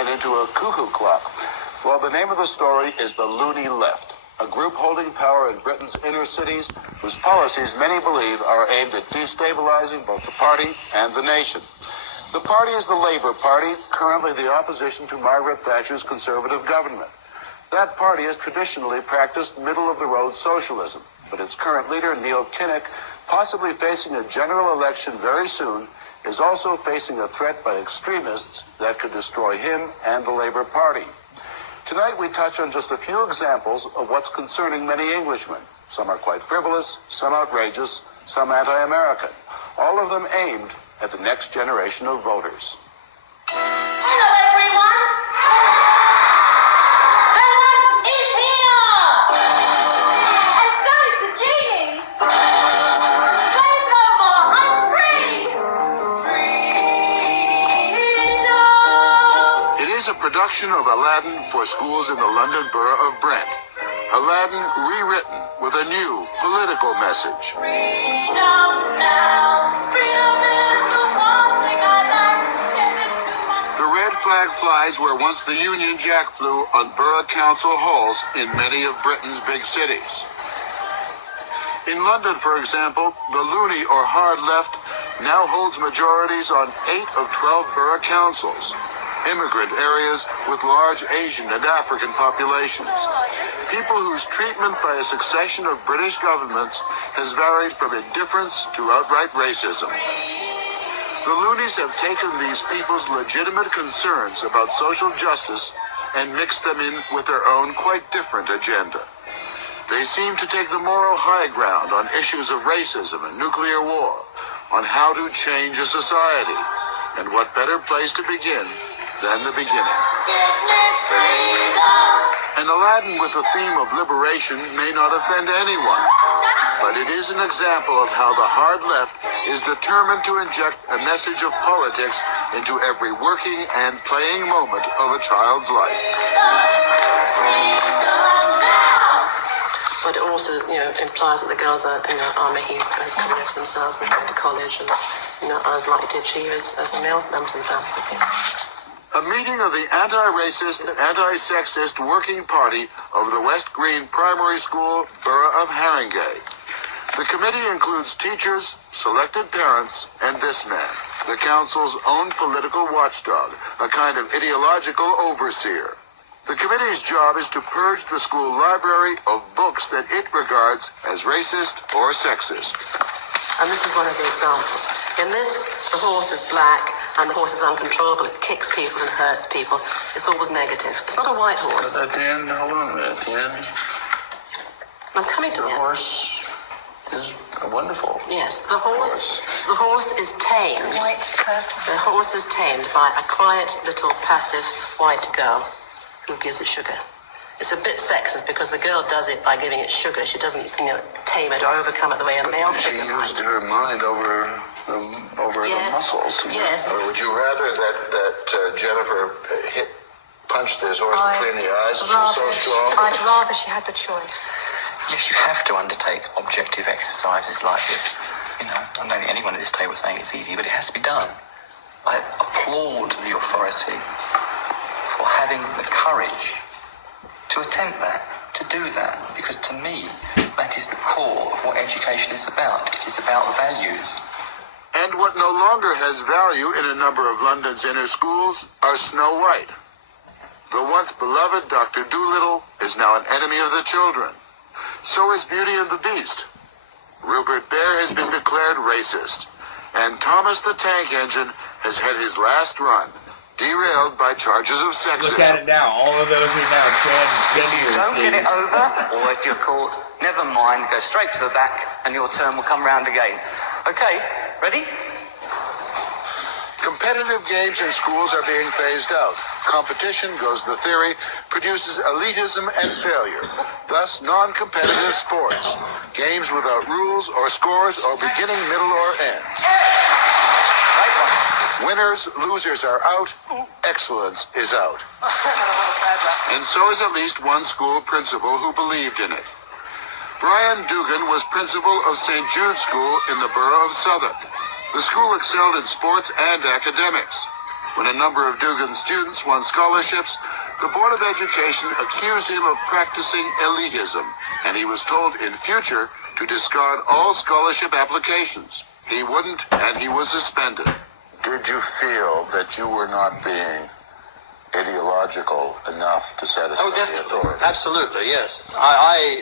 into a cuckoo clock. Well, the name of the story is the Loony Left, a group holding power in Britain's inner cities whose policies many believe are aimed at destabilizing both the party and the nation. The party is the Labour Party, currently the opposition to Margaret Thatcher's Conservative government. That party has traditionally practiced middle-of-the-road socialism, but its current leader, Neil Kinnock, possibly facing a general election very soon, is also facing a threat by extremists that could destroy him and the Labour Party. Tonight we touch on just a few examples of what's concerning many Englishmen. Some are quite frivolous, some outrageous, some anti-American, all of them aimed at the next generation of voters. Hello, everyone! The one is here! And so is the genie! There's no more! I'm free! Freedom! It is a production of Aladdin for schools in the London Borough of Brent. Aladdin rewritten with a new political message. Freedom now! Freedom is the one thing I like. Is it too much? The red flag flies where once the Union Jack flew on borough council halls in many of Britain's big cities. In London, for example, the loony or hard left now holds majorities on 8 of 12 borough councils, immigrant areas with large Asian and African populations, people whose treatment by a succession of British governments has varied from indifference to outright racism. The loonies have taken these people's legitimate concerns about social justice and mixed them in with their own quite different agenda. They seem to take the moral high ground on issues of racism and nuclear war, on how to change a society, and what better place to begin than the beginning. Give me freedom! And Aladdin with the theme of liberation may not offend anyone, but it is an example of how the hard left is determined to inject a message of politics into every working and playing moment of a child's life. But it also, implies that the girls are making a career for themselves and going to college and, are as likely to achieve as male members of the family. A meeting of the anti-racist, anti-sexist working party of the West Green Primary School, Borough of Haringey. The committee includes teachers, selected parents, and this man, the council's own political watchdog, a kind of ideological overseer. The committee's job is to purge the school library of books that it regards as racist or sexist. And this is one of the examples. In this, the horse is black and the horse is uncontrollable. It kicks people and hurts people. It's always negative. It's not a white horse. But at the end, hold on a minute, at the end, I'm coming to the it. horse is wonderful. Yes, the horse is tamed. White person. The horse is tamed by a quiet little passive white girl who gives it sugar. It's a bit sexist because the girl does it by giving it sugar. She doesn't, tame it or overcome it the way a male She figure used might. her mind over the muscles. Yes. Would you rather that Jennifer punched this horse between the eyes? She was so strong. I'd rather she had the choice. Yes, you have to undertake objective exercises like this. I don't think anyone at this table is saying it's easy, but it has to be done. I applaud the authority for having the courage to attempt that, to do that, because to me, that is the core of what education is about. It is about values. And what no longer has value in a number of London's inner schools are Snow White. The once beloved Dr. Dolittle is now an enemy of the children. So is Beauty and the Beast. Rupert Bear has been declared racist. And Thomas the Tank Engine has had his last run, derailed by charges of sexism. Look at it now. All of those are now If you transgender. don't get it over, or if you're caught, never mind, go straight to the back and your turn will come round again. Okay, ready? Competitive games in schools are being phased out. Competition, goes the theory, produces elitism and failure. Thus, non-competitive sports. Games without rules or scores or beginning, middle, or end. Right one. Winners, losers are out. Excellence is out. And so is at least one school principal who believed in it. Brian Dugan was principal of St. Jude's School in the borough of Southwark. The school excelled in sports and academics. When a number of Dugan students won scholarships, the Board of Education accused him of practicing elitism, and he was told in future to discard all scholarship applications. He wouldn't, and he was suspended. Did you feel that you were not being ideological enough to satisfy the authority? Absolutely, yes.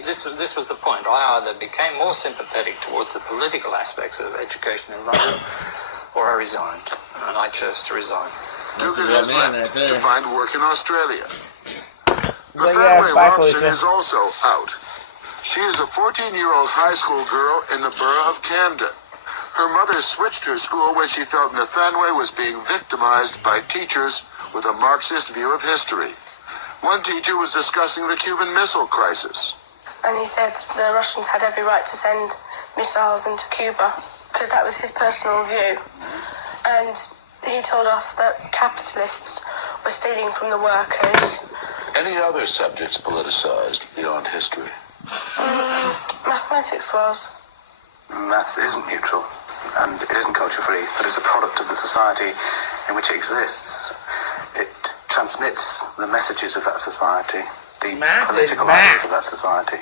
This was the point. I either became more sympathetic towards the political aspects of education in London, or I resigned, and I chose to resign. Dugan has left to find work in Australia. Well, yeah, Nathaniel bye, Robson Felicia. is also out. She is a 14-year-old high school girl in the borough of Camden. Her mother switched her school when she felt Nathaniel was being victimized by teachers with a Marxist view of history. One teacher was discussing the Cuban Missile Crisis. And he said the Russians had every right to send missiles into Cuba, because that was his personal view. And he told us that capitalists were stealing from the workers. Any other subjects politicized beyond history? Mathematics was. Maths isn't neutral, and it isn't culture-free, but it's a product of the society in which it exists. It transmits the messages of that society, the Math is political math. ideas of that society.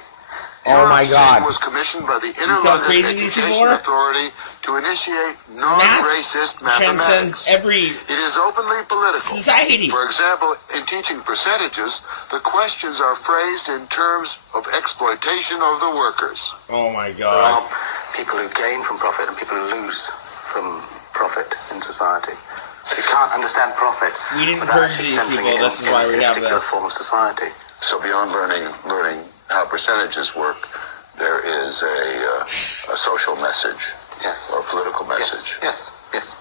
Oh my God. was commissioned by the Inner how London crazy these people Education are? Authority to initiate non-racist Transcends mathematics. every It is openly political. society. For example, in teaching percentages, the questions are phrased in terms of exploitation of the workers. Oh my There God. are people who gain from profit and people who lose from profit in society. You can't understand profit We didn't without encourage actually these centering people. it This is in why a we have particular this. form of society. So beyond learning how percentages work, there is a social message Yes. or political message. Yes. Yes.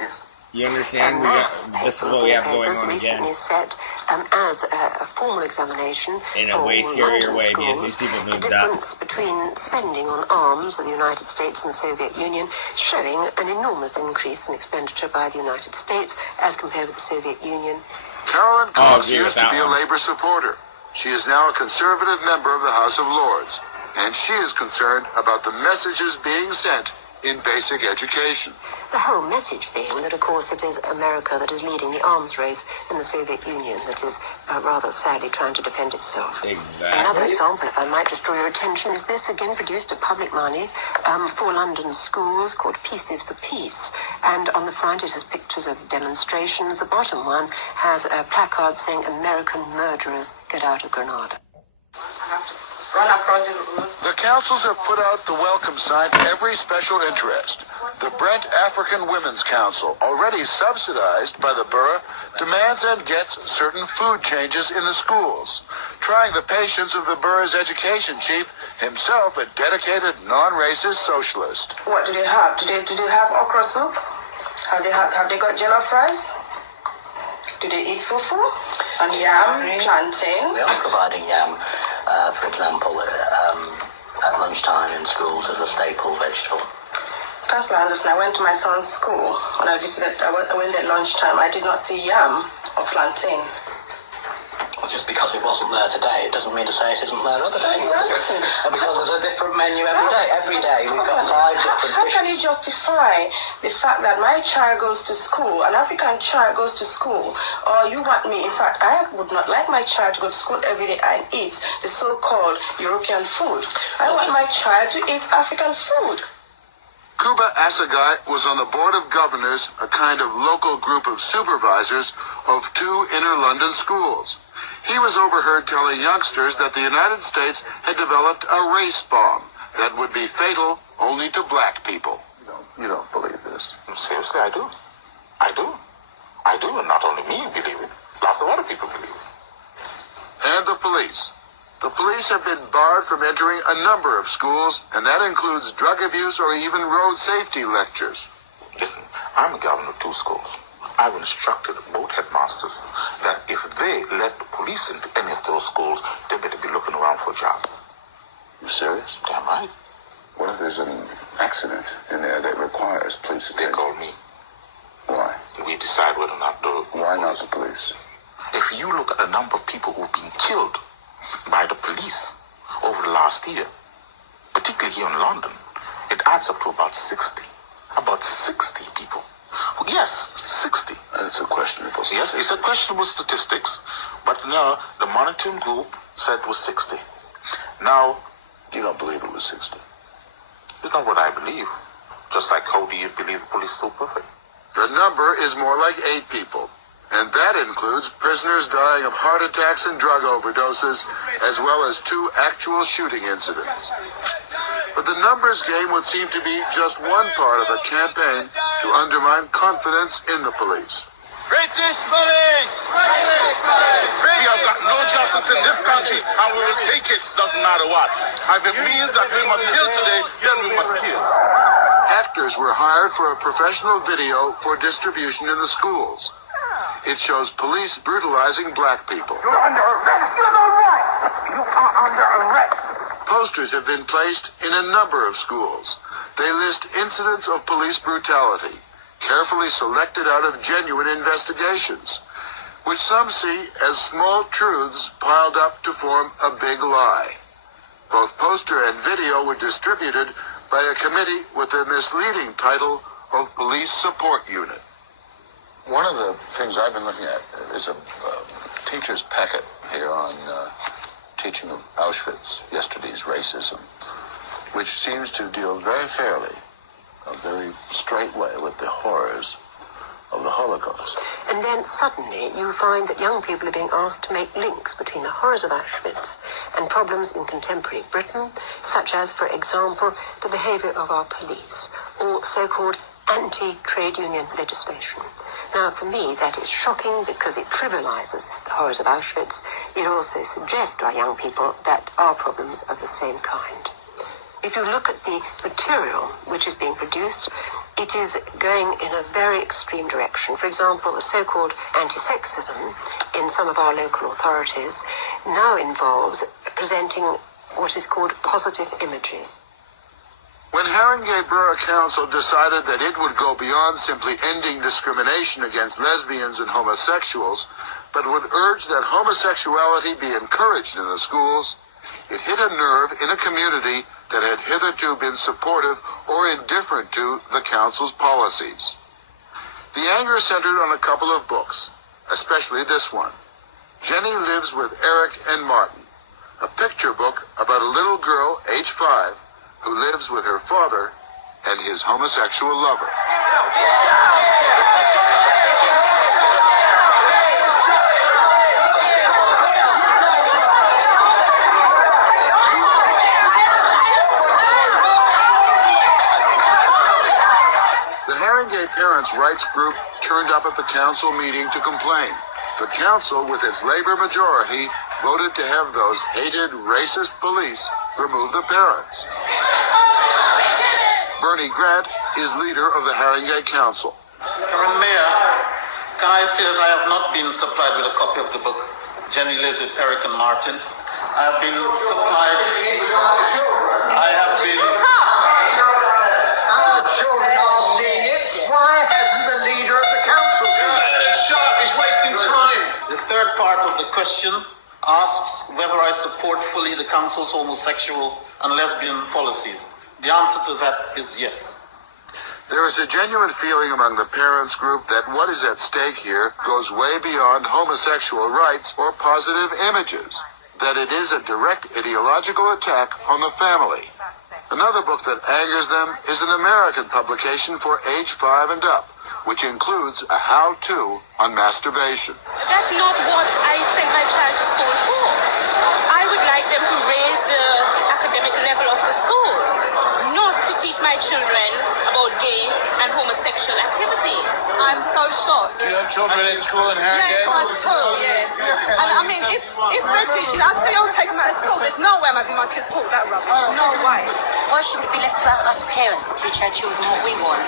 Yes. You understand? And maths This is paper what we have going papers on recently again. set as a formal examination In a for way all scarier London way, because schools, these people the moved up. difference between spending on arms of the United States and the Soviet Union, showing an enormous increase in expenditure by the United States as compared with the Soviet Union. Carolyn Cox agree with used to that be a one. Labour supporter. She is now a conservative member of the House of Lords, and she is concerned about the messages being sent in basic education. The whole message being that, of course, it is America that is leading the arms race in the Soviet Union that is rather sadly trying to defend itself. Another Exactly. example, if I might just draw your attention, is this again produced at public money for London schools called Pieces for Peace. And on the front it has pictures of demonstrations. The bottom one has a placard saying, "American murderers, get out of Grenada." Run across the road. The councils have put out the welcome sign to every special interest. The Brent African Women's Council, already subsidized by the borough, demands and gets certain food changes in the schools, trying the patience of the borough's education chief, himself a dedicated non-racist socialist. What do they have? Do they have okra soup? Have they got jollof rice? Do they eat fufu? And yam, plantain? We are providing yam, for example, at lunchtime in schools as a staple vegetable. Councillor Anderson, I went to my son's school and I went at lunchtime. I did not see yam or plantain. Well, just because it wasn't there today, it doesn't mean to say it isn't there other days. Because there's a different menu every day. Every day we've got 5 different How dishes. can you justify the fact that my child goes to school, an African child goes to school, or you want me, in fact, I would not like my child to go to school every day and eat the so-called European food. I want my child to eat African food. Kuba Assegai was on the Board of Governors, a kind of local group of supervisors of 2 inner London schools. He was overheard telling youngsters that the United States had developed a race bomb that would be fatal only to black people. You don't believe this? Seriously, I do. I do. I do, and not only me believe it. Lots of other people believe it. And the police. The police have been barred from entering a number of schools, and that includes drug abuse or even road safety lectures. Listen, I'm a governor of 2 schools. I've instructed both headmasters that if they let the police into any of those schools, they better be looking around for a job. You serious? Damn right. What if there's an accident in there that requires police They attention? call me. Why? We decide whether or not the Why not the police? If you look at the number of people who've been killed by the police over the last year, particularly here in London, it adds up to about 60. About 60 people Yes, 60. That's a questionable. Yes, it's a questionable statistics, but no, the monitoring group said it was 60. Now, You don't believe it was 60? it's not what I believe. Just like how do you believe the police is so perfect? The number is more like 8 people, and that includes prisoners dying of heart attacks and drug overdoses, as well as 2 actual shooting incidents. But the numbers game would seem to be just one part of a campaign to undermine confidence in the police. British police! We have got no justice in this country, and we will take it, doesn't matter what. And if it means that we must kill today, then we must kill. Actors were hired for a professional video for distribution in the schools. It shows police brutalizing black people. You're under arrest! You're not right! You are under arrest! Posters have been placed in a number of schools. They list incidents of police brutality, carefully selected out of genuine investigations, which some see as small truths piled up to form a big lie. Both poster and video were distributed by a committee with the misleading title of Police Support Unit. One of the things I've been looking at is a teacher's packet here on teaching of Auschwitz, yesterday's racism, which seems to deal very fairly, a very straight way with the horrors of the Holocaust. And then suddenly you find that young people are being asked to make links between the horrors of Auschwitz and problems in contemporary Britain, such as, for example, the behaviour of our police, or so-called anti-trade union legislation. Now, for me, that is shocking because it trivialises the horrors of Auschwitz. It also suggests to our young people that our problems are of the same kind. If you look at the material which is being produced, it is going in a very extreme direction. For example, the so-called anti-sexism in some of our local authorities now involves presenting what is called positive images. When Haringey Borough Council decided that it would go beyond simply ending discrimination against lesbians and homosexuals, but would urge that homosexuality be encouraged in the schools, it hit a nerve in a community that had hitherto been supportive or indifferent to the council's policies. The anger centered on a couple of books, especially this one, Jenny Lives with Eric and Martin, a picture book about a little girl, age 5, who lives with her father and his homosexual lover. The Haringey Parents' Rights Group turned up at the council meeting to complain. The council, with its Labour majority, voted to have those hated racist police remove the parents. Bernie Grant is leader of the Haringey Council. Madam Mayor, can I say that I have not been supplied with a copy of the book Jenny Lives with Eric and Martin? I have been supplied. I have been. Our children are seeing it. Why hasn't the leader of the council seen it? Sharp is wasting time. The third part of the question asks whether I support fully the council's homosexual and lesbian policies. The answer to that is yes. There is a genuine feeling among the parents group that what is at stake here goes way beyond homosexual rights or positive images, that it is a direct ideological attack on the family. Another book that angers them is an American publication for age 5 and up, which includes a how-to on masturbation. That's not what I sent my child to school for. I would like them to raise the academic level of the school, not to teach my children about gay and homosexual activities. I'm so shocked. Do you have children in school in Haringey? Yes, I do, yes. And I mean, if they're teaching, I'll tell you, I'll take them out of school. There's no way I'm having my kids taught that rubbish. No way. Why shouldn't it be left to us parents to teach our children what we want?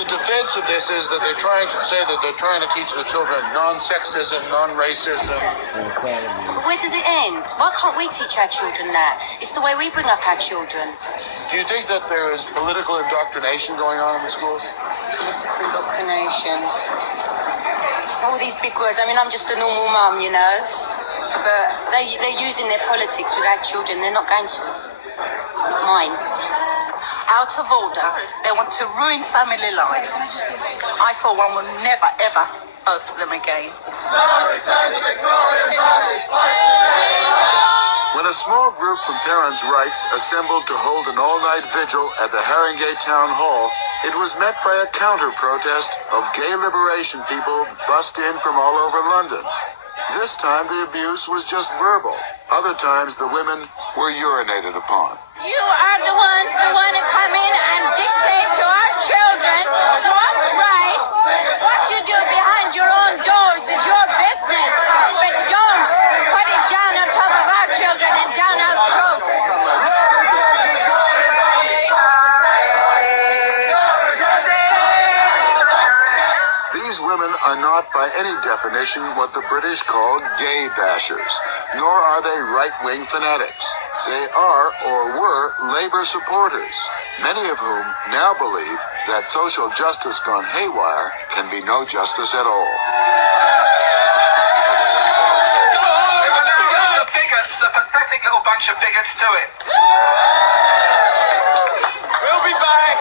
The defense of this is that they're trying to say that they're trying to teach the children non-sexism, non-racism. But where does it end? Why can't we teach our children that? It's the way we bring up our children. Do you think that there is political indoctrination going on in the schools? Political indoctrination. All these big words. I mean, I'm just a normal mum, you know. But they're using their politics with our children. They're not going to. Mine. out of order. They want to ruin family life. I, for one, will never, ever vote for them again. When a small group from parents' rights assembled to hold an all-night vigil at the Haringey Town Hall, it was met by a counter-protest of gay liberation people bussed in from all over London. This time the abuse was just verbal. Other times the women were urinated upon. You are the ones who want to come in and dictate to our children what's right. What you do behind your own doors is your business. But don't put it down on top of our children and down our throats. These women are not by any definition what the British call gay bashers, nor are they right-wing fanatics. They are or were Labour supporters, many of whom now believe that social justice gone haywire can be no justice at all. The pathetic little bunch of bigots to it. We'll be back.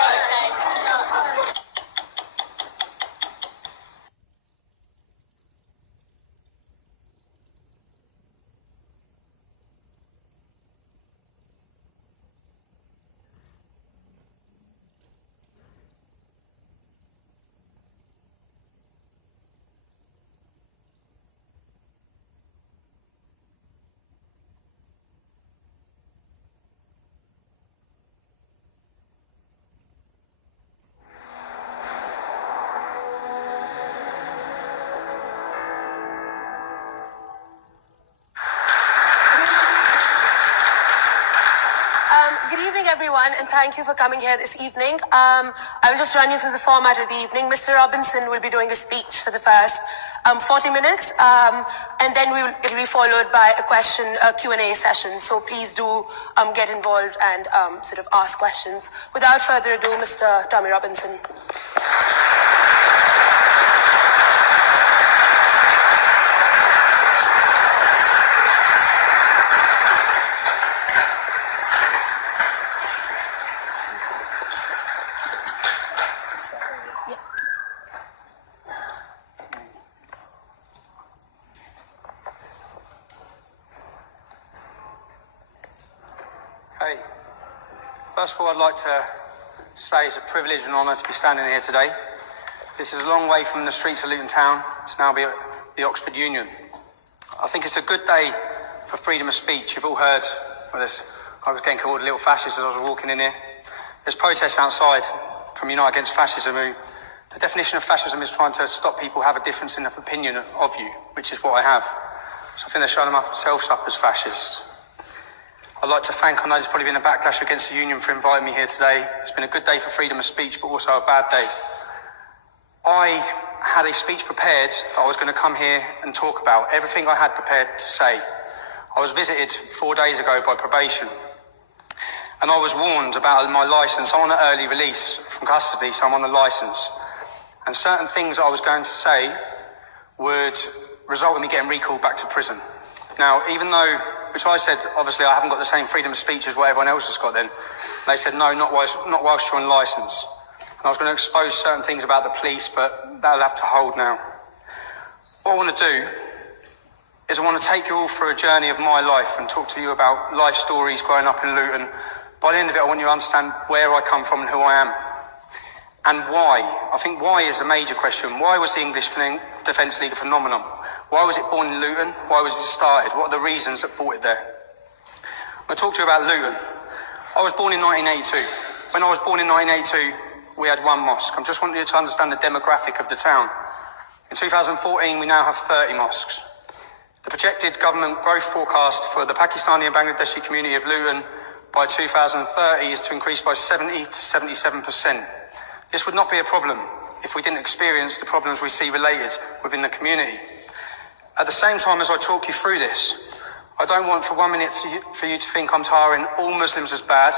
Good evening, everyone, and thank you for coming here this evening. I will just run you through the format of the evening. Mr. Robinson will be doing a speech for the first 40 minutes, and then it'll be followed by a Q&A session. So please do get involved and sort of ask questions. Without further ado, Mr. Tommy Robinson. Hey, first of all, I'd like to say it's a privilege and honour to be standing here today. This is a long way from the streets of Luton Town to now be at the Oxford Union. I think it's a good day for freedom of speech. You've all heard, I was getting called a little fascist as I was walking in here. There's protests outside from Unite Against Fascism who, the definition of fascism is trying to stop people have a difference in opinion of you, which is what I have. So I think they're showing themselves up as fascists. I'd like to thank, I know there's probably been a backlash against the union for inviting me here today. It's been a good day for freedom of speech, but also a bad day. I had a speech prepared that I was going to come here and talk about, everything I had prepared to say. I was visited 4 days ago by probation, and I was warned about my licence. I'm on an early release from custody, so I'm on a licence. And certain things I was going to say would result in me getting recalled back to prison. Now, even though, which I said, obviously I haven't got the same freedom of speech as what everyone else has got then, they said, no, not whilst you're on licence. And I was going to expose certain things about the police, but that'll have to hold now. What I want to do is I want to take you all through a journey of my life and talk to you about life stories growing up in Luton. By the end of it, I want you to understand where I come from and who I am. And why. I think why is a major question. Why was the English Defence League a phenomenon? Why was it born in Luton? Why was it started? What are the reasons that brought it there? I'm going to talk to you about Luton. I was born in 1982. When I was born in 1982, we had one mosque. I just want you to understand the demographic of the town. In 2014, we now have 30 mosques. The projected government growth forecast for the Pakistani and Bangladeshi community of Luton by 2030 is to increase by 70 to 77%. This would not be a problem if we didn't experience the problems we see related within the community. At the same time as I talk you through this, I don't want for 1 minute for you to think I'm tarring all Muslims as bad.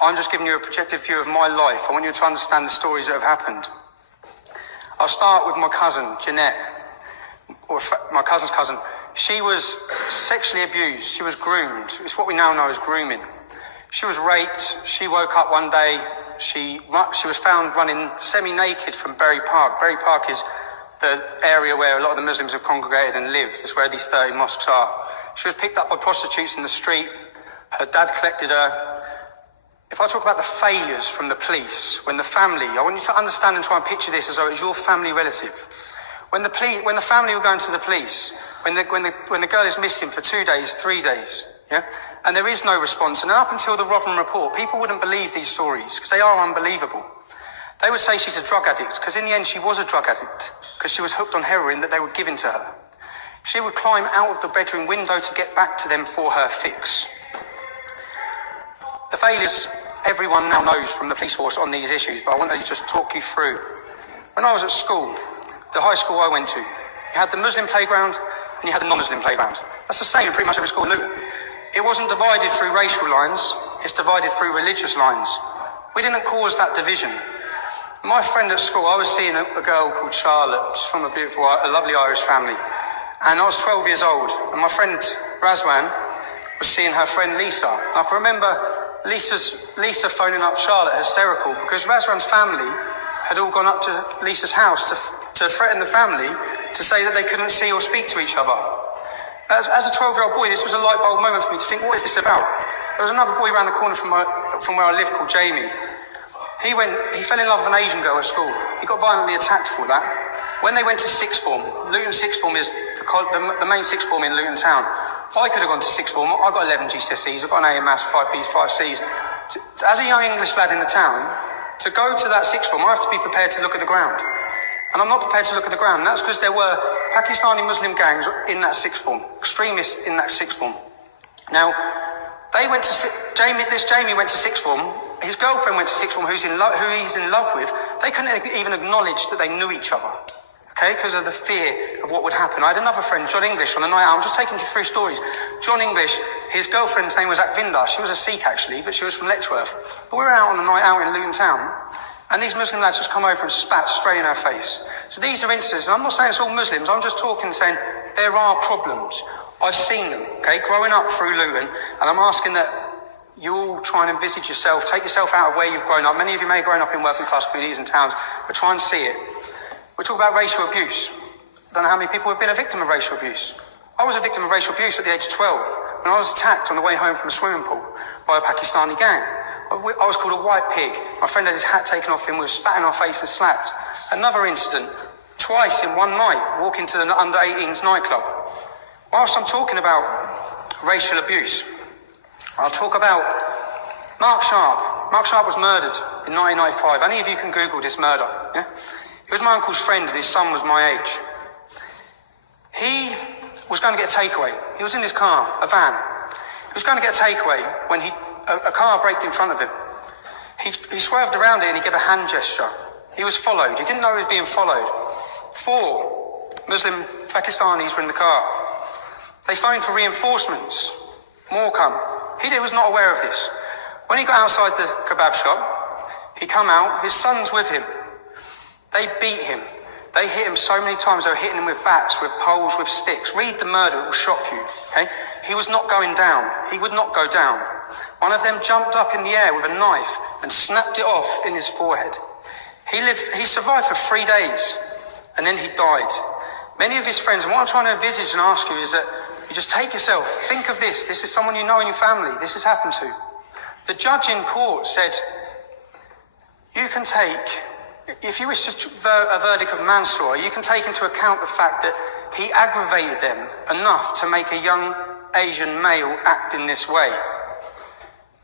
I'm just giving you a projected view of my life. I want you to understand the stories that have happened. I'll start with my cousin, Jeanette, or my cousin's cousin. She was sexually abused. She was groomed. It's what we now know as grooming. She was raped. She woke up one day. She was found running semi-naked from Berry Park. Berry Park is the area where a lot of the Muslims have congregated and live. It's where these 30 mosques are. She was picked up by prostitutes in the street. Her dad collected her. If I talk about the failures from the police, when the family, I want you to understand and try and picture this as though it's your family relative. When the family were going to the police, when the girl is missing for 2 days, 3 days, yeah, and there is no response, and up until the Rotherham report, people wouldn't believe these stories because they are unbelievable. They would say she's a drug addict because in the end she was a drug addict because she was hooked on heroin that they were giving to her. She would climb out of the bedroom window to get back to them for her fix. The failures everyone now knows from the police force on these issues, but I want to just talk you through. When I was at school, the high school I went to, you had the Muslim playground and you had the non-Muslim playground. That's the same in pretty much every school in Luton. It wasn't divided through racial lines, it's divided through religious lines. We didn't cause that division. My friend at school, I was seeing a girl called Charlotte. She's from a lovely Irish family. And I was 12 years old, and my friend Razwan was seeing her friend Lisa. I can remember Lisa phoning up Charlotte hysterical because Razwan's family had all gone up to Lisa's house to threaten the family to say that they couldn't see or speak to each other. As a 12-year-old boy, this was a light bulb moment for me to think, what is this about? There was another boy around the corner from where I live called Jamie. He fell in love with an Asian girl at school. He got violently attacked for that. When they went to sixth form, Luton sixth form is the main sixth form in Luton town. I could have gone to sixth form. I got 11 GCSEs. I got an A in maths, 5 Bs, 5 Cs. As a young English lad in the town, to go to that sixth form, I have to be prepared to look at the ground. And I'm not prepared to look at the ground. And that's because there were Pakistani Muslim gangs in that sixth form, extremists in that sixth form. Now, Jamie went to sixth form. His girlfriend went to sixth form, who he's in love with. They couldn't even acknowledge that they knew each other, okay, because of the fear of what would happen. I had another friend, John English, on a night out. I'm just taking you through stories. John English, his girlfriend's name was Akvinda. She was a Sikh, actually, but she was from Letchworth. But we were out on a night out in Luton town, and these Muslim lads just come over and spat straight in her face. So these are instances, and I'm not saying it's all Muslims. I'm just talking, saying there are problems. I've seen them, okay, growing up through Luton, and I'm asking that you all try and envisage yourself, take yourself out of where you've grown up. Many of you may have grown up in working class communities and towns, but try and see it. We talk about racial abuse. I don't know how many people have been a victim of racial abuse. I was a victim of racial abuse at the age of 12 when I was attacked on the way home from a swimming pool by a Pakistani gang. I was called a white pig. My friend had his hat taken off him, we were spat in our face and slapped. Another incident, twice in one night, walking to the under-18s nightclub. Whilst I'm talking about racial abuse, I'll talk about Mark Sharp. Mark Sharp was murdered in 1995. Any of you can Google this murder, yeah? He was my uncle's friend and his son was my age. He was going to get a takeaway. He was in his car, a van. He was going to get a takeaway when a car braked in front of him. He swerved around it and he gave a hand gesture. He was followed. He didn't know he was being followed. 4 Muslim Pakistanis were in the car. They phoned for reinforcements. More come. He was not aware of this. When he got outside the kebab shop, he come out, his son's with him. They beat him. They hit him so many times, they were hitting him with bats, with poles, with sticks. Read the murder, it will shock you, okay? He was not going down. He would not go down. One of them jumped up in the air with a knife and snapped it off in his forehead. He survived for 3 days, and then he died. Many of his friends, and what I'm trying to envisage and ask you is that you just take yourself, think of this. This is someone you know in your family. This has happened to. The judge in court said, you can take, if you wish to a verdict of manslaughter, you can take into account the fact that he aggravated them enough to make a young Asian male act in this way.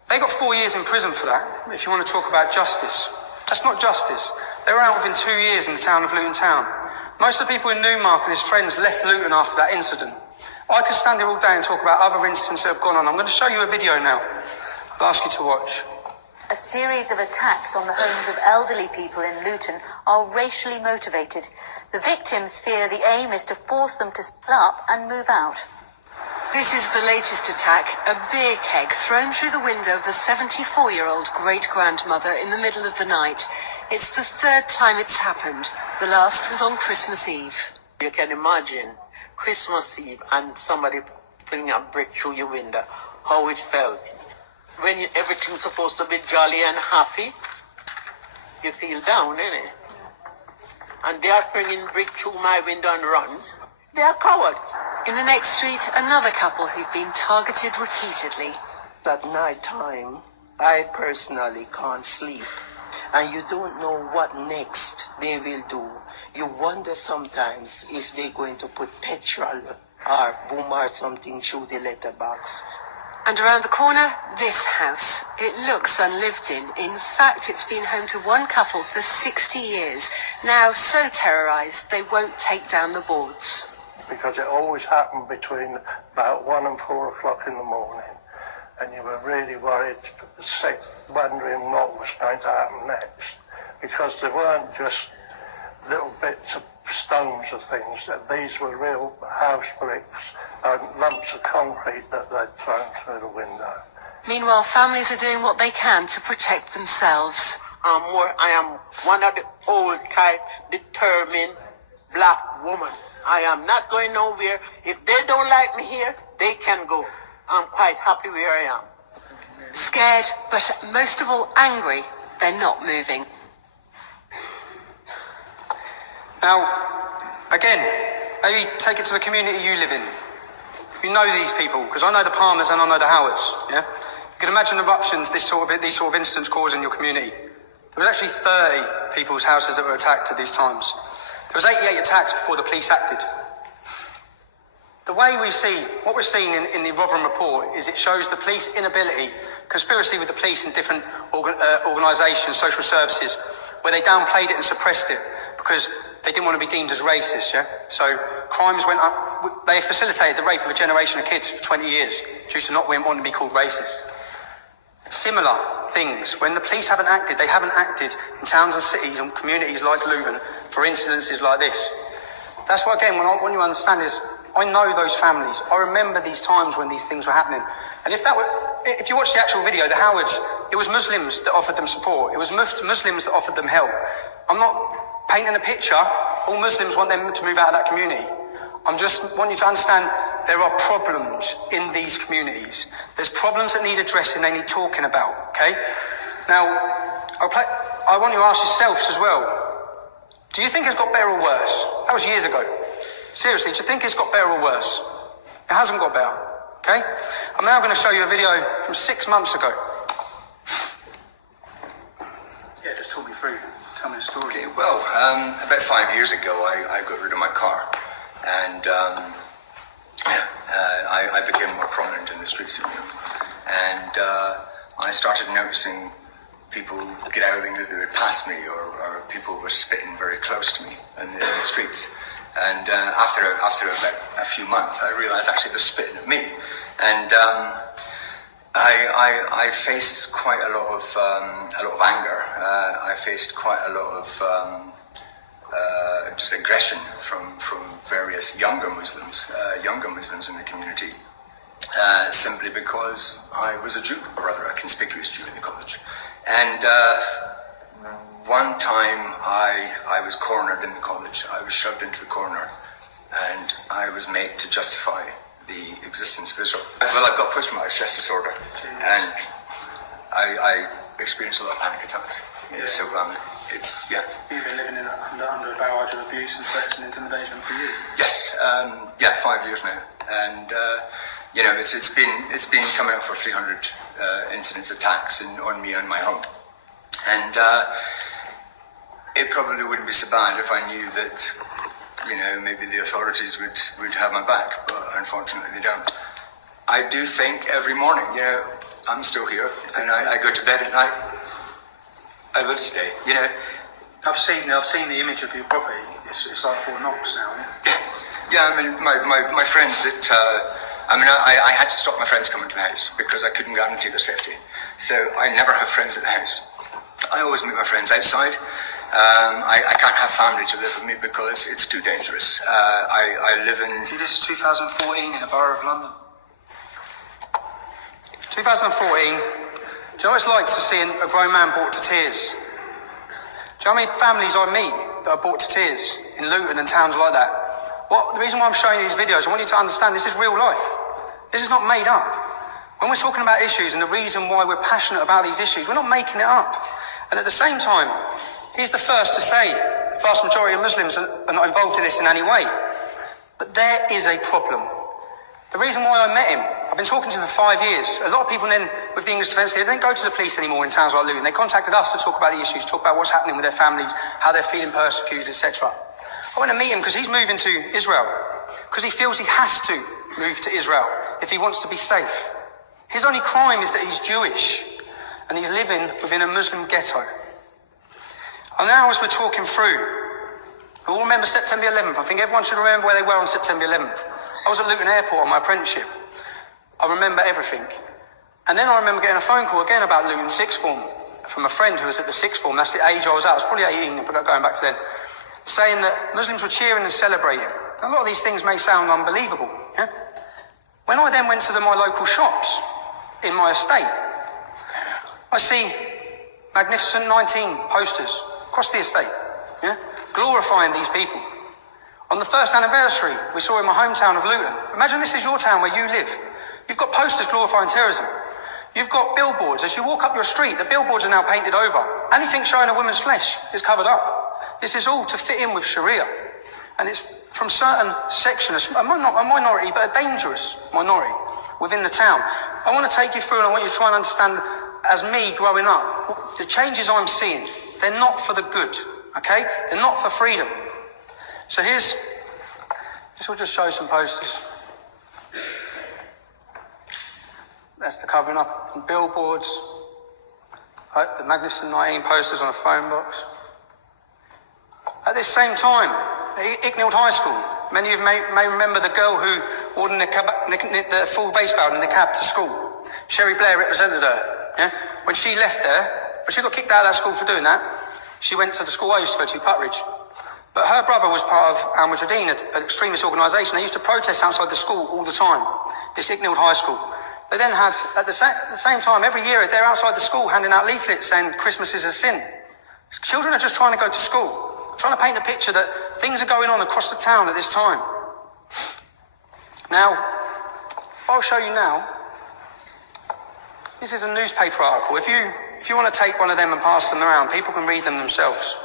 They got 4 years in prison for that, if you want to talk about justice. That's not justice. They were out within 2 years in the town of Luton Town. Most of the people in Newmarket and his friends left Luton after that incident. I could stand here all day and talk about other incidents that have gone on. I'm going to show you a video now. I'll ask you to watch. A series of attacks on the homes of elderly people in Luton are racially motivated. The victims fear the aim is to force them to sit up and move out. This is the latest attack, a beer keg thrown through the window of a 74-year-old great-grandmother in the middle of the night. It's the 3rd time it's happened. The last was on Christmas Eve. You can imagine Christmas Eve and somebody putting a brick through your window, how it felt. when everything's supposed to be jolly and happy, you feel down, innit? And they are bringing brick through my window and run. They are cowards. In the next street, another couple who've been targeted repeatedly. At night time, I personally can't sleep. And you don't know what next they will do. You wonder sometimes if they're going to put petrol or boom or something through the letterbox. And around the corner, this house. It looks unlived in. In fact, it's been home to one couple for 60 years. Now so terrorised, they won't take down the boards. Because it always happened between about 1 and 4 o'clock in the morning. And you were really worried, sick, wondering what was going to happen next. Because there weren't just little bits of stones of things, that these were real house bricks and lumps of concrete that they'd thrown through the window. Meanwhile, families are doing what they can to protect themselves. I am one of the old type, determined black woman. I am not going nowhere. If they don't like me here, they can go. I'm quite happy where I am. Scared, but most of all angry, they're not moving. Now, again, maybe take it to the community you live in. You know these people, because I know the Palmers and I know the Howards, yeah? You can imagine eruptions these sort of incidents cause in your community. There was actually 30 people's houses that were attacked at these times. There was 88 attacks before the police acted. The way what we're seeing in the Rotherham report is it shows the police inability, conspiracy with the police and different organisations, social services, where they downplayed it and suppressed it because they didn't want to be deemed as racist, yeah? So crimes went up. They facilitated the rape of a generation of kids for 20 years due to not wanting to be called racist. Similar things. When the police haven't acted, they haven't acted in towns and cities and communities like Luton for incidences like this. That's what, again, what you understand is, I know those families. I remember these times when these things were happening. And if you watch the actual video, the Howards, it was Muslims that offered them support. It was Muslims that offered them help. I'm not painting a picture. All Muslims want them to move out of that community. I'm just want you to understand there are problems in these communities. There's problems that need addressing, they need talking about, okay? Now, I want you to ask yourselves as well, do you think it's got better or worse? That was years ago. Seriously, do you think it's got better or worse? It hasn't got better, okay? I'm now going to show you a video from 6 months ago. Yeah, just talk me through. Tell me the story. Okay, well, about 5 years ago, I got rid of my car. And I became more prominent in the streets of Newham. And I started noticing people get out of things as they would pass me, or people were spitting very close to me in the streets. And after about a few months, I realised actually they were spitting at me. And I faced quite a lot of anger. I faced quite a lot of just aggression from various younger Muslims in the community, simply because I was a Jew, or rather a conspicuous Jew in the college. And one time I was cornered in the college. I was shoved into the corner, and I was made to justify the existence of Israel. Well, I've got post-traumatic stress disorder, and I experienced a lot of panic attacks. Yeah. So it's, yeah. You've been living under a barrage of abuse and threats and intimidation for years. Yes, 5 years now, and it's been coming up for 300 incidents, attacks on me and my home, and it probably wouldn't be so bad if I knew that, maybe the authorities would have my back, but unfortunately they don't. I do think every morning, I'm still here, and I go to bed at night. I live today, I've seen the image of your property. It's like Fort Knox now, isn't it? Yeah. I mean, my friends that, I had to stop my friends coming to the house because I couldn't guarantee their safety. So I never have friends at the house. I always meet my friends outside. I can't have family to live with me because it's too dangerous. I live in... See, this is 2014 in the Borough of London. 2014, do you know what it's like to see a grown man brought to tears? Do you know how many families I meet that are brought to tears in Luton and towns like that? The reason why I'm showing you these videos, I want you to understand this is real life. This is not made up. When we're talking about issues and the reason why we're passionate about these issues, we're not making it up. And at the same time, he's the first to say the vast majority of Muslims are not involved in this in any way. But there is a problem. The reason why I met him, I've been talking to him for 5 years. A lot of people then, with the English Defence League, they don't go to the police anymore in towns like Luton. They contacted us to talk about the issues, talk about what's happening with their families, how they're feeling persecuted, etc. I went to meet him because he's moving to Israel, because he feels he has to move to Israel if he wants to be safe. His only crime is that he's Jewish and he's living within a Muslim ghetto. And now as we're talking through, we all remember September 11th. I think everyone should remember where they were on September 11th. I was at Luton Airport on my apprenticeship. I remember everything. And then I remember getting a phone call again about Luton sixth form from a friend who was at the sixth form. That's the age I was at. I was probably 18, but going back to then. Saying that Muslims were cheering and celebrating. A lot of these things may sound unbelievable. Yeah? When I then went to my local shops in my estate, I see Magnificent 19 posters across the estate, yeah, glorifying these people. On the first anniversary we saw in my hometown of Luton, imagine this is your town where you live. You've got posters glorifying terrorism. You've got billboards. As you walk up your street, the billboards are now painted over. Anything showing a woman's flesh is covered up. This is all to fit in with Sharia. And it's from certain sections, a minority, but a dangerous minority within the town. I want to take you through and I want you to try and understand, as me growing up, the changes I'm seeing, they're not for the good, okay? They're not for freedom. So this will just show some posters. That's the covering up, some billboards, the Magnificent 19 posters on a phone box. At this same time, Icknield High School, many of you may remember the girl who wore the full waistband in the cab to school. Sherry Blair represented her. Yeah? When she left there, but she got kicked out of that school for doing that, she went to the school I used to go to, Putridge. But her brother was part of Al Mujahideen, an extremist organisation. They used to protest outside the school all the time, this Icknield High School. They then had, at the same time, every year, they're outside the school handing out leaflets saying Christmas is a sin. Children are just trying to go to school, trying to paint a picture that things are going on across the town at this time. Now, what I'll show you now, this is a newspaper article. If you want to take one of them and pass them around, people can read them themselves.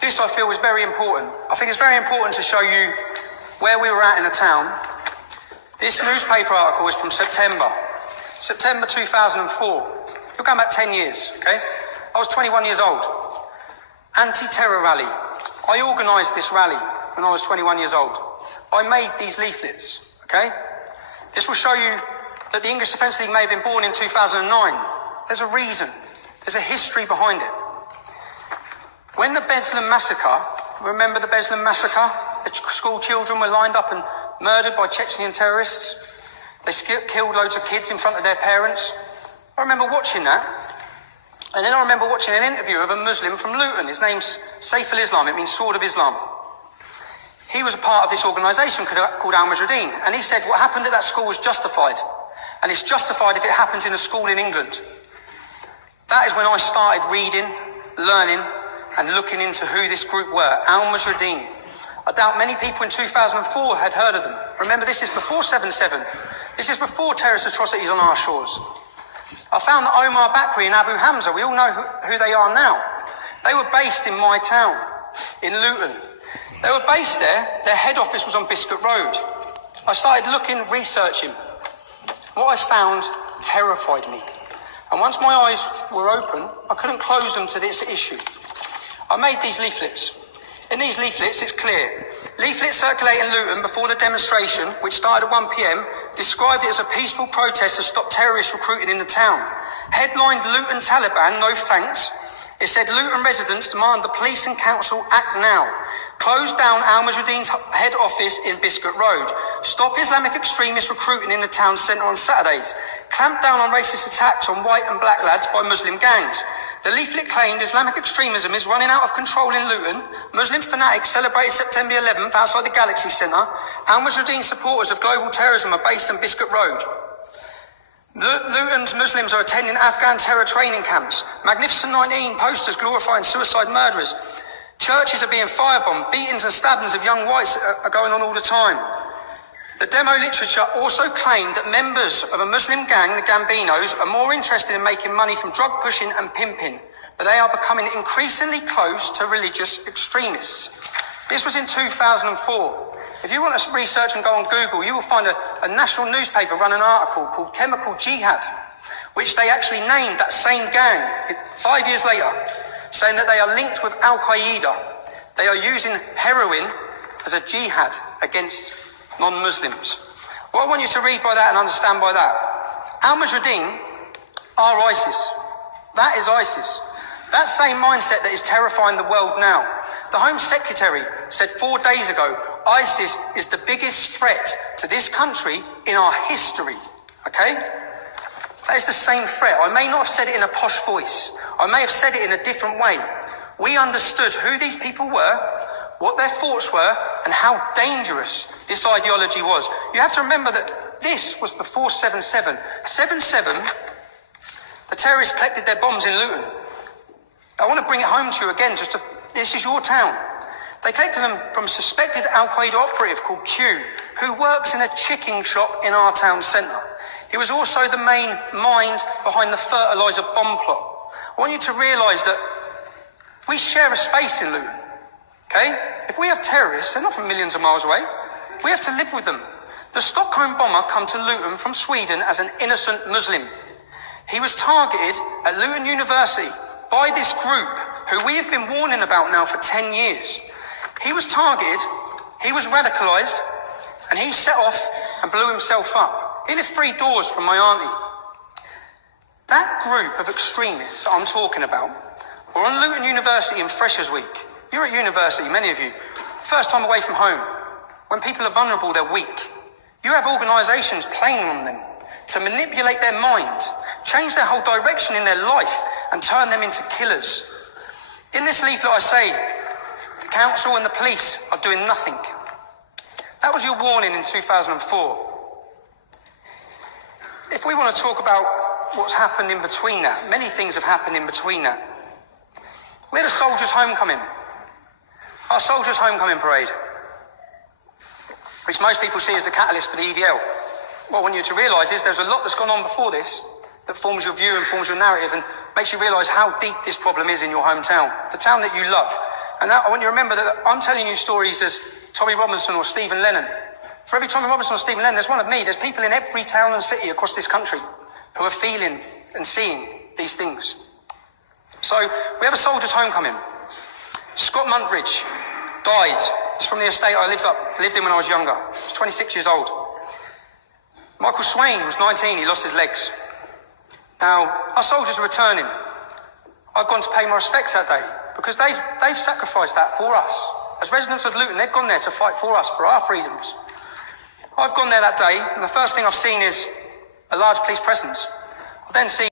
This, I feel, is very important. I think it's very important to show you where we were at in the town. This newspaper article is from September 2004. You're going back 10 years, okay? I was 21 years old. Anti-terror rally. I organised this rally when I was 21 years old. I made these leaflets, okay? This will show you that the English Defence League may have been born in 2009. There's a reason. There's a history behind it. When the Beslan massacre, remember the Beslan massacre? The school children were lined up and murdered by Chechen terrorists. They killed loads of kids in front of their parents. I remember watching that. And then I remember watching an interview of a Muslim from Luton. His name's Saif al-Islam. It means Sword of Islam. He was a part of this organisation called Al Mujahideen. And he said what happened at that school was justified. And it's justified if it happens in a school in England. That is when I started reading, learning, and looking into who this group were, Al Mujahideen. I doubt many people in 2004 had heard of them. Remember, this is before 7/7. This is before terrorist atrocities on our shores. I found that Omar Bakri and Abu Hamza, we all know who they are now. They were based in my town, in Luton. They were based there. Their head office was on Biscuit Road. I started looking, researching. What I found terrified me. And once my eyes were open, I couldn't close them to this issue. I made these leaflets. In these leaflets, it's clear. Leaflets circulating in Luton before the demonstration, which started at 1 p.m, described it as a peaceful protest to stop terrorist recruiting in the town. Headlined Luton Taliban, no thanks. It said Luton residents demand the police and council act now. Close down Al Mujahideen's head office in Biscuit Road. Stop Islamic extremists recruiting in the town centre on Saturdays. Clamp down on racist attacks on white and black lads by Muslim gangs. The leaflet claimed Islamic extremism is running out of control in Luton. Muslim fanatics celebrated September 11th outside the Galaxy Centre. Al Mujahideen supporters of global terrorism are based on Biscuit Road. Luton's Muslims are attending Afghan terror training camps. Magnificent 19 posters glorifying suicide murderers. Churches are being firebombed. Beatings and stabbings of young whites are going on all the time. The demo literature also claimed that members of a Muslim gang, the Gambinos, are more interested in making money from drug pushing and pimping, but they are becoming increasingly close to religious extremists. This was in 2004. If you want to research and go on Google, you will find a national newspaper run an article called Chemical Jihad, which they actually named that same gang 5 years later, saying that they are linked with Al-Qaeda. They are using heroin as a jihad against non-Muslims. What I want you to read by that and understand by that, Al-Mujahideen are ISIS. That is ISIS. That same mindset that is terrifying the world now. The Home Secretary said 4 days ago, ISIS is the biggest threat to this country in our history. Okay? That is the same threat. I may not have said it in a posh voice. I may have said it in a different way. We understood who these people were, what their thoughts were, and how dangerous this ideology was. You have to remember that this was before 7/7. 7/7, the terrorists collected their bombs in Luton. I want to bring it home to you again, this is your town. They collected them from a suspected Al-Qaeda operative called Q, who works in a chicken shop in our town centre. He was also the main mind behind the fertiliser bomb plot. I want you to realise that we share a space in Luton, okay? If we have terrorists, they're not from millions of miles away. We have to live with them. The Stockholm bomber came to Luton from Sweden as an innocent Muslim. He was targeted at Luton University by this group, who we have been warning about now for 10 years. He was targeted, he was radicalised, and he set off and blew himself up. He lived 3 doors from my auntie. That group of extremists that I'm talking about were on Luton University in Freshers Week. You're at university, many of you. First time away from home. When people are vulnerable, they're weak. You have organisations playing on them to manipulate their mind, change their whole direction in their life, and turn them into killers. In this leaflet I say, the council and the police are doing nothing. That was your warning in 2004. If we want to talk about what's happened in between that, many things have happened in between that. We had a soldiers' homecoming. Our soldiers' homecoming parade, which most people see as the catalyst for the EDL. What I want you to realise is there's a lot that's gone on before this that forms your view and forms your narrative and makes you realise how deep this problem is in your hometown, the town that you love. And that, I want you to remember that I'm telling you stories as Tommy Robinson or Stephen Lennon. For every Tommy Robinson or Stephen Lennon, there's one of me. There's people in every town and city across this country who are feeling and seeing these things. So we have a soldiers' homecoming. Scott Muntridge died. He's from the estate I lived in when I was younger. He's 26 years old. Michael Swain was 19. He lost his legs. Now, our soldiers are returning. I've gone to pay my respects that day because they've sacrificed that for us. As residents of Luton, they've gone there to fight for us, for our freedoms. I've gone there that day, and the first thing I've seen is a large police presence. I've then seen